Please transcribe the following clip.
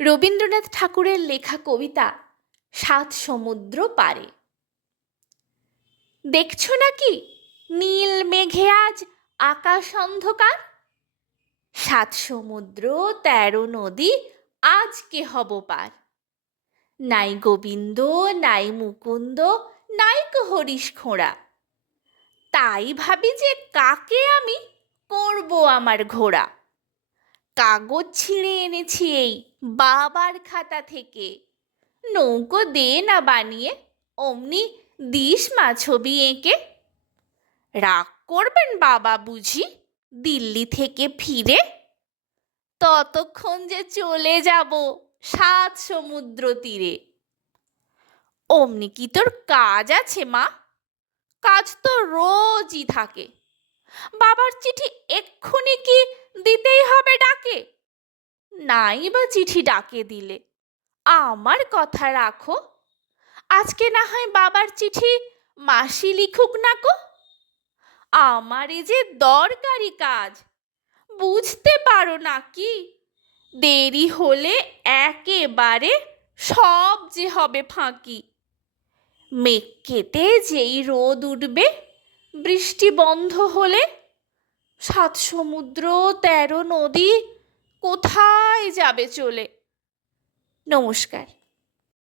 রবীন্দ্রনাথ ঠাকুরের লেখা কবিতা সাত সমুদ্র পারে। দেখছো নাকি নীল মেঘে আজ আকাশ অন্ধকার? সাত সমুদ্র 13 নদী আজকে হব পার। নাই গোবিন্দ নাই মুকুন্দ নাই কো হরিশ খোঁড়া, তাই ভাবি যে কাকে আমি করব আমার ঘোড়া। কাগজ ছিঁড়ে এনেছি এই বাবার খাতা থেকে, নৌকো দে না বানিয়ে অমনি দিস মা ছবি এঁকে। রাগ করবেন বাবা বুঝি দিল্লি থেকে ফিরে, ততক্ষণ যে চলে যাব সাত সমুদ্র তীরে। অমনি কি তোর কাজ আছে মা? কাজ তো রোজই থাকে। বাবার চিঠি এক্ষুনি কি দিতেই হবে ডাকে? নাই বা চিঠি ডাকে দিলে আমার কথা রাখো, আজকে না হয় বাবার চিঠি মাসি লিখুক না কো। আমার এ যে দরকারি কাজ, বুঝতে পারো না কি? দেরি হলে একেবারে সব যে হবে ফাঁকি। মেঘ কেটে যেই রোদ উঠবে, বৃষ্টি বন্ধ হলে, সাত সমুদ্র 13 নদী কোথায় যাবে চলে। নমস্কার।